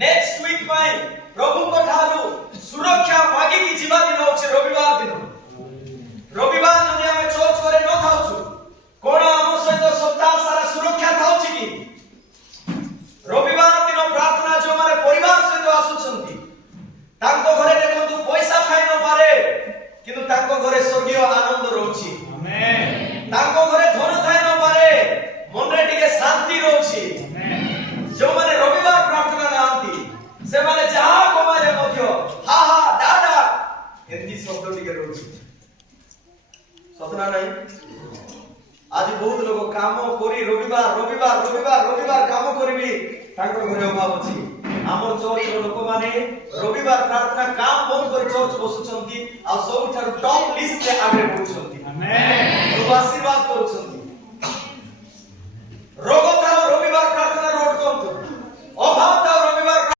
next week पाई प्रभु को ठारू सुरक्षा मागी की जीवा दिन होचे रविवार दिन रविवार दिन आमे चर्च करे न थाउछु कोन हम सहित सप्ताह सारा सुरक्षा थाउछि कि रविवार दिन प्रार्थना जो माने परिवार सहित आसुछंती तांको घरे देखंतु पैसा खाइ न पारे किंतु तांको घरे स्वर्गीय आनंद रहछि आमेन तांको घरे धन थाइ न पारे मनरे टिके शांति रहछि आमेन जो माने रविवार प्रार्थना नांती से माने जहा कोमारे मध्य हा हा दादा एंती शब्द टिके रहछि सतना नहीं आज बहुत लोग काम करी रविवार रविवार रविवार रविवार काम करबी तांको घरे अभाव अछि हमर चर्च रो लोक माने रविवार प्रार्थना काम बंद कर चर्च बसुछंती आ सब ठार टॉप लिस्ट रे आगे पहुंचंती आमेन प्रभु आशीर्वाद करूछंती रोग